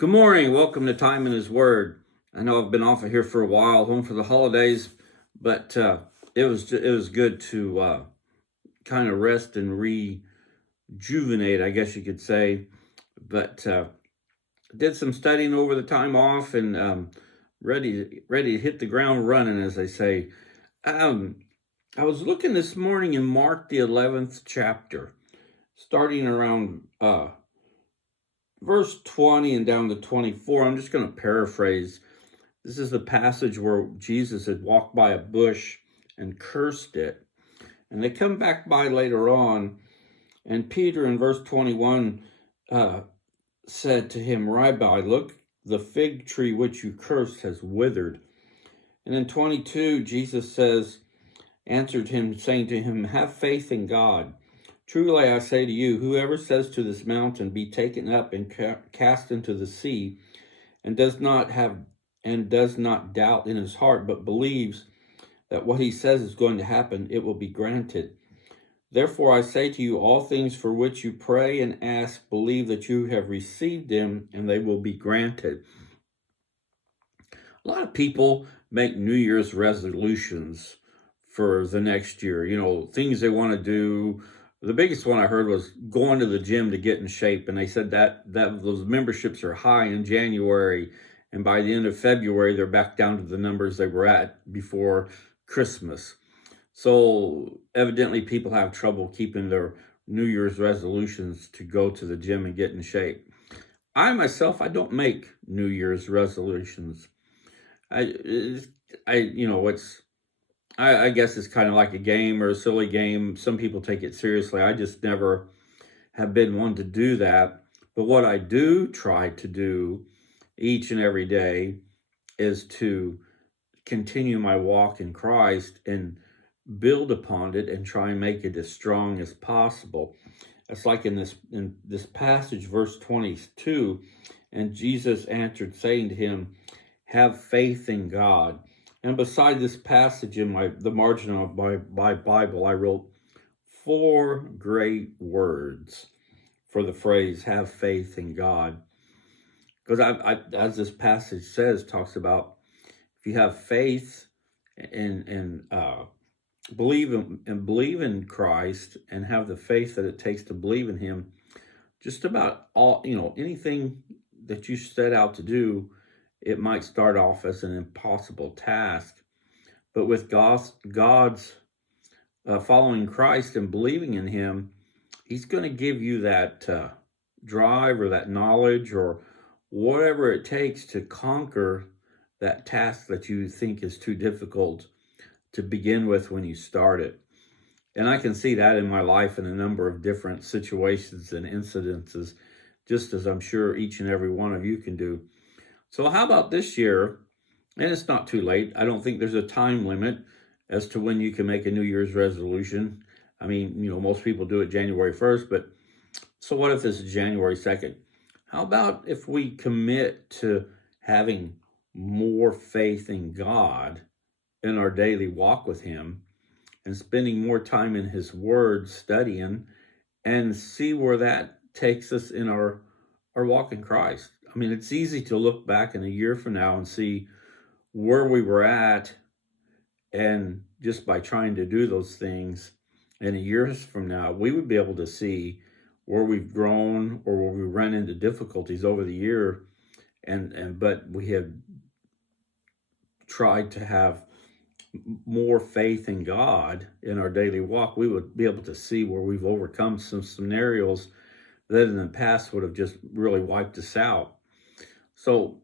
Good morning. Welcome to Time in His Word. I know I've been off of here for a while, home for the holidays, but it was good to kind of rest and rejuvenate, I guess you could say. But did some studying over the time off and ready to hit the ground running, as they say. Um, I was looking this morning in Mark the 11th chapter, starting around verse 20 and down to 24. I'm just going to paraphrase. This is the passage where Jesus had walked by a bush and cursed it. And they come back by later on, and Peter in verse 21 said to him, Rabbi, look, the fig tree which you cursed has withered. And in 22, Jesus answered him, saying to him, have faith in God. Truly I say to you, whoever says to this mountain, be taken up and cast into the sea, and does not doubt in his heart, but believes that what he says is going to happen, it will be granted. Therefore I say to you, all things for which you pray and ask, believe that you have received them, and they will be granted. A lot of people make New Year's resolutions for the next year, things they want to do. The biggest one I heard was going to the gym to get in shape. And they said that those memberships are high in January. And by the end of February, they're back down to the numbers they were at before Christmas. So evidently people have trouble keeping their New Year's resolutions to go to the gym and get in shape. I myself, I don't make New Year's resolutions. I guess it's kind of like a game or a silly game. Some people take it seriously. I just never have been one to do that. But what I do try to do each and every day is to continue my walk in Christ and build upon it and try and make it as strong as possible. It's like in this passage, verse 22, and Jesus answered, saying to him, have faith in God. And beside this passage in the margin of my Bible, I wrote 4 great words for the phrase, have faith in God. Because as this passage talks about, if you have faith and believe in Christ and have the faith that it takes to believe in Him, just about all, anything that you set out to do, it might start off as an impossible task, but with God's following Christ and believing in Him, He's going to give you that drive or that knowledge or whatever it takes to conquer that task that you think is too difficult to begin with when you start it. And I can see that in my life in a number of different situations and incidences, just as I'm sure each and every one of you can do. So how about this year? And it's not too late. I don't think there's a time limit as to when you can make a New Year's resolution. I mean, most people do it January 1st, but so what if this is January 2nd? How about if we commit to having more faith in God in our daily walk with Him and spending more time in His Word studying and see where that takes us in our walk in Christ? I mean, it's easy to look back in a year from now and see where we were at, and just by trying to do those things in a year from now, we would be able to see where we've grown or where we run into difficulties over the year, but we have tried to have more faith in God in our daily walk. We would be able to see where we've overcome some scenarios that in the past would have just really wiped us out. So,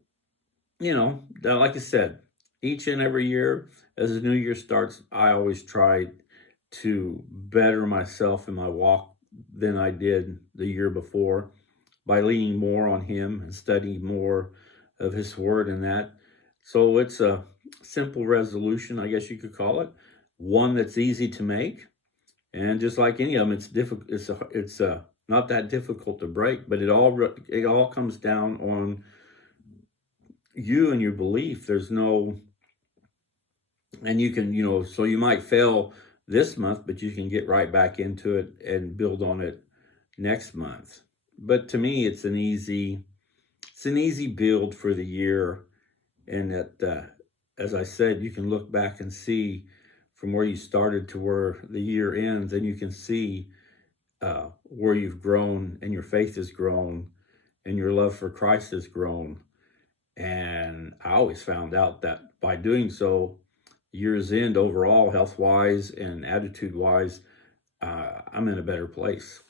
like I said, each and every year as the new year starts, I always try to better myself in my walk than I did the year before by leaning more on Him and studying more of His Word and that. So it's a simple resolution, I guess you could call it, one that's easy to make. And just like any of them, it's difficult. It's not that difficult to break, but it all comes down on you and your belief. There's no, and you can, so you might fail this month, but you can get right back into it and build on it next month. But to me, it's an easy It's an easy build for the year, and that, as I said, you can look back and see from where you started to where the year ends, and you can see where you've grown and your faith has grown and your love for Christ has grown. And I always found out that by doing so, year's end overall, health wise and attitude wise, I'm in a better place.